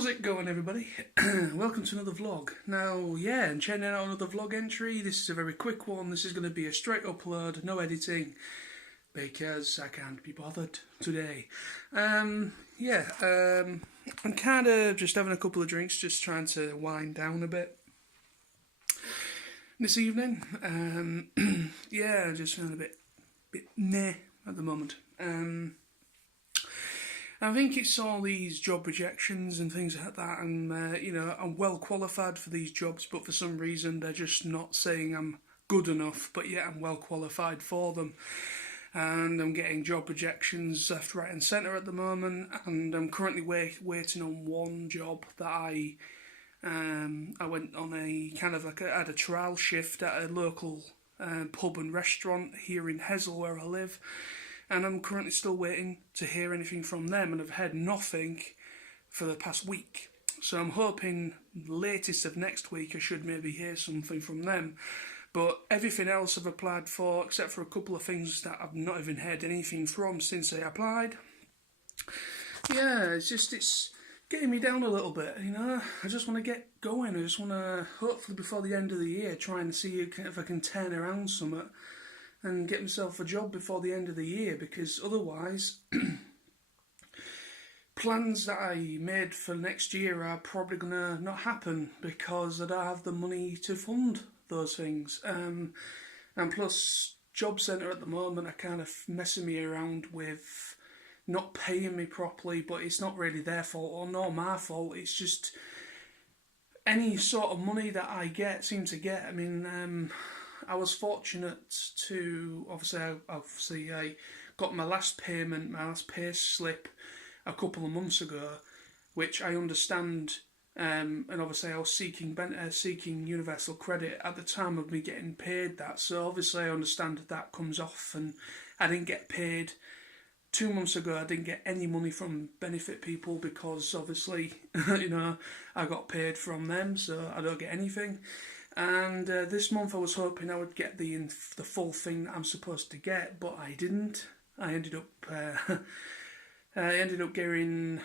How's it going, everybody? Welcome to another vlog. Now, yeah, and checking out another vlog entry. This is a very quick one. This is going to be a straight upload, no editing, because I can't be bothered today. I'm kind of just having a couple of drinks, just trying to wind down a bit this evening. Yeah, just feeling a bit meh at the moment. I think it's all these job rejections and things like that, and I'm well qualified for these jobs, but for some reason they're just not saying I'm good enough, but yet I'm well qualified for them. And I'm getting job rejections left, right and centre at the moment, and I'm currently waiting on one job that I went on a kind of like I had a trial shift at a local pub and restaurant here in Hessel where I live. And I'm currently still waiting to hear anything from them, and I've heard nothing for the past week. So I'm hoping latest of next week I should maybe hear something from them. But everything else I've applied for, except for a couple of things that I've not even heard anything from since I applied. Yeah, it's getting me down a little bit, you know. I just want to get going. I just want to, hopefully before the end of the year, try and see if I can turn around something and get myself a job before the end of the year, because otherwise plans that I made for next year are probably going to not happen because I don't have the money to fund those things. And plus, Job Centre at the moment are kind of messing me around with not paying me properly, but it's not really their fault or not my fault. It's just any sort of money that I seem to get. I mean, I was fortunate to, obviously I got my last pay slip a couple of months ago, which I understand, and obviously I was seeking universal credit at the time of me getting paid that, so obviously I understand that comes off, and I didn't get paid 2 months ago. I didn't get any money from benefit people because obviously, I got paid from them, so I don't get anything. And this month I was hoping I would get the full thing that I'm supposed to get, but I didn't. I ended up getting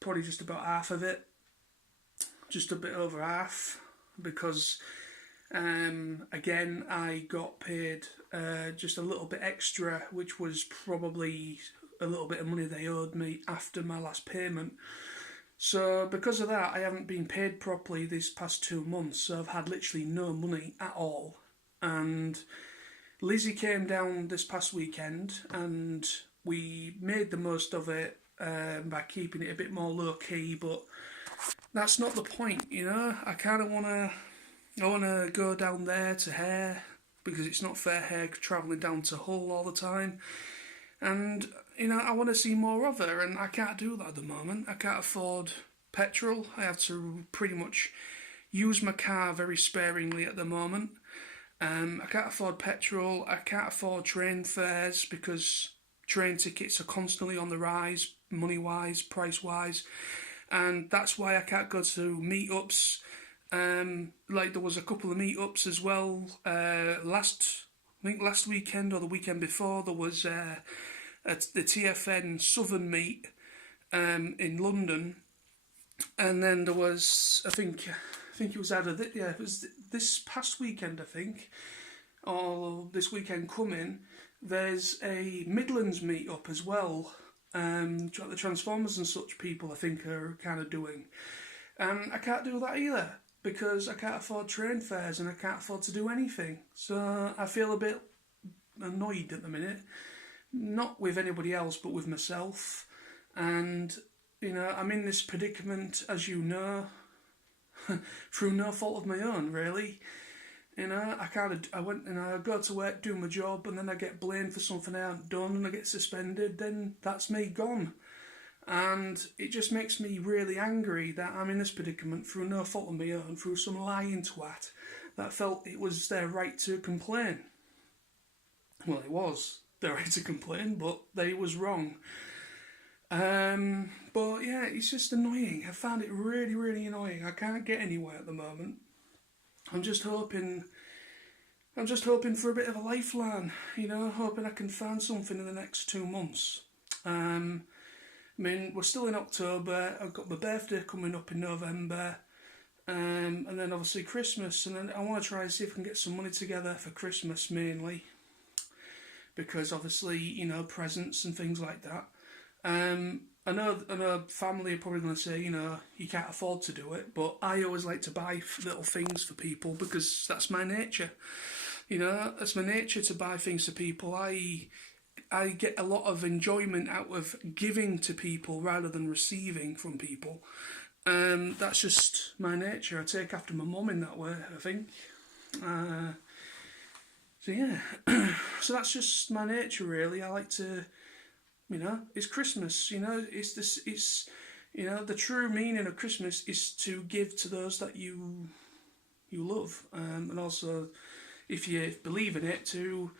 probably just about half of it, just a bit over half, because again I got paid just a little bit extra, which was probably a little bit of money they owed me after my last payment. So because of that, I haven't been paid properly these past 2 months, so I've had literally no money at all. And Lizzie came down this past weekend, and we made the most of it by keeping it a bit more low-key, but that's not the point, you know? I kind of want to go down there to Hare, because it's not fair Hare travelling down to Hull all the time. And, I want to see more of her, and I can't do that at the moment. I can't afford petrol. I have to pretty much use my car very sparingly at the moment. I can't afford petrol. I can't afford train fares because train tickets are constantly on the rise, money-wise, price-wise. And that's why I can't go to meetups. Like there was a couple of meetups as well. Last weekend or the weekend before, there was at the TFN Southern meet in London, and then there was I think it was it was this past weekend, I think, or this weekend coming. There's a Midlands meet-up as well. The Transformers and such people I think are kind of doing, and I can't do that either, because I can't afford train fares and I can't afford to do anything. So I feel a bit annoyed at the minute, not with anybody else but with myself. And I'm in this predicament, as you know, through no fault of my own, really. I went and I go to work, do my job, and then I get blamed for something I haven't done and I get suspended, then that's me gone. And it just makes me really angry that I'm in this predicament through no fault of my own, through some lying twat that felt it was their right to complain. Well, it was their right to complain, but they was wrong. But yeah, it's just annoying. I found it really, really annoying. I can't get anywhere at the moment. I'm just hoping for a bit of a lifeline, hoping I can find something in the next 2 months. I mean, we're still in October. I've got my birthday coming up in November. And then obviously Christmas. And then I want to try and see if I can get some money together for Christmas mainly. Because obviously, you know, presents and things like that. I know family are probably going to say, you know, you can't afford to do it, but I always like to buy little things for people because that's my nature. You know, it's my nature to buy things for people. I get a lot of enjoyment out of giving to people rather than receiving from people. That's just my nature. I take after my mum in that way, I think. So yeah, so that's just my nature really. I like to, you know, it's Christmas, you know, it's, you know, the true meaning of Christmas is to give to those that you love. And also, if you believe in it, to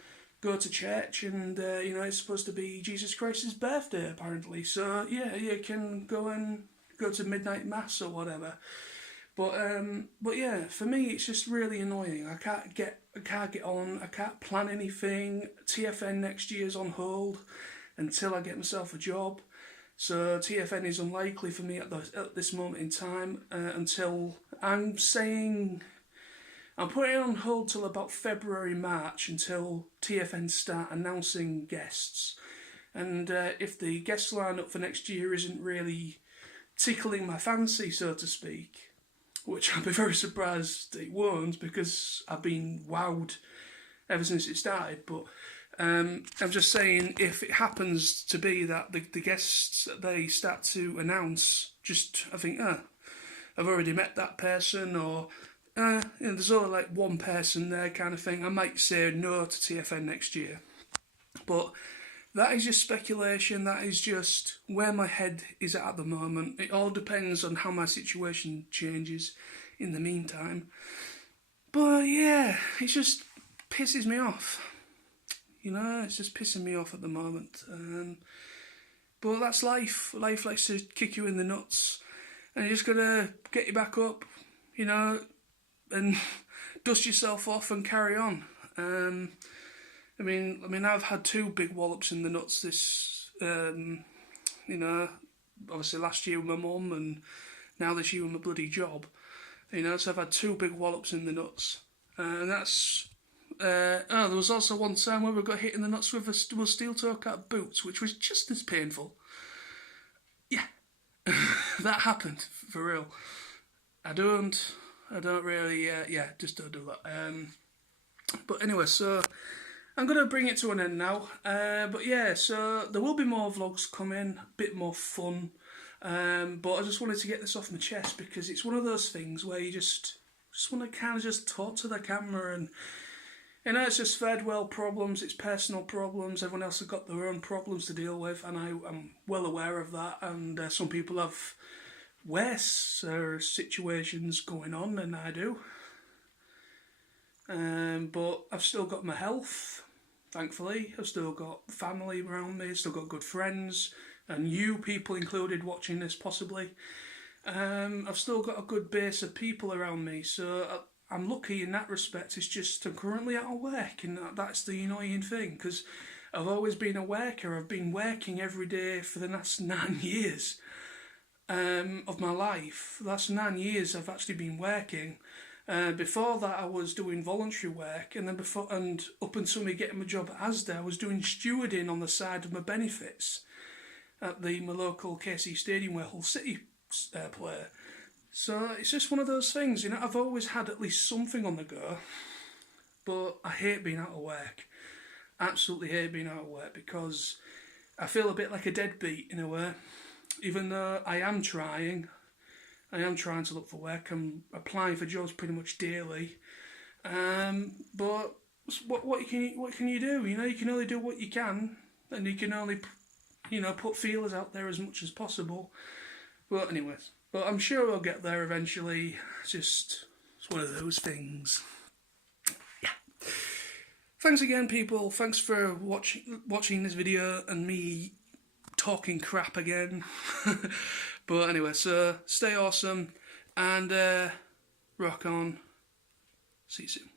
go to church and, you know, it's supposed to be Jesus Christ's birthday apparently. So yeah, you can go to midnight mass or whatever. But yeah, for me it's just really annoying. I can't get on. I can't plan anything. TFN next year's on hold until I get myself a job. So TFN is unlikely for me at this moment in time. Until I'm putting it on hold till about February, March until TFN start announcing guests. And if the guest lineup for next year isn't really tickling my fancy, so to speak, which I'd be very surprised it won't because I've been wowed ever since it started. But I'm just saying, if it happens to be that the guests that they start to announce, just I think, I've already met that person, or you know, there's only like one person there kind of thing, I might say no to TFN next year. But that is just speculation. That is just where my head is at the moment. It all depends on how my situation changes in the meantime. But yeah, it just pisses me off. You know, it's just pissing me off at the moment. But that's life. Life likes to kick you in the nuts. And you just gotta get you back up, you know, and dust yourself off and carry on. I mean, I've had 2 big wallops in the nuts this, you know, obviously last year with my mum and now this year with my bloody job. You know, so I've had 2 big wallops in the nuts. And that's, there was also one time where we got hit in the nuts with steel toe cap boots, which was just as painful. Yeah, that happened, for real. I don't really, just don't do that. But anyway, so I'm going to bring it to an end now. But yeah, so there will be more vlogs coming, a bit more fun. But I just wanted to get this off my chest because it's one of those things where you just want to kind of just talk to the camera, and you know, it's just third world problems, it's personal problems. Everyone else has got their own problems to deal with, and I'm well aware of that. And some people have worse situations going on than I do. But I've still got my health, thankfully. I've still got family around me, still got good friends, and you people included watching this possibly. I've still got a good base of people around me, so I'm lucky in that respect. It's just I'm currently out of work, and that's the annoying thing, because I've always been a worker. I've been working every day for the last 9 years of my life. The last 9 years I've actually been working. Before that, I was doing voluntary work, and then up until me getting my job at Asda, I was doing stewarding on the side of my benefits at my local KC Stadium where Hull City play. So it's just one of those things, you know. I've always had at least something on the go, but I hate being out of work. Absolutely hate being out of work because I feel a bit like a deadbeat in a way, even though I am trying to look for work. I'm applying for jobs pretty much daily. But what can you do? You know, you can only do what you can, and you can only, you know, put feelers out there as much as possible. But anyways, but I'm sure we'll get there eventually. It's one of those things. Yeah. Thanks again, people. Thanks for watching this video and me talking crap again. But anyway, so stay awesome and rock on. See you soon.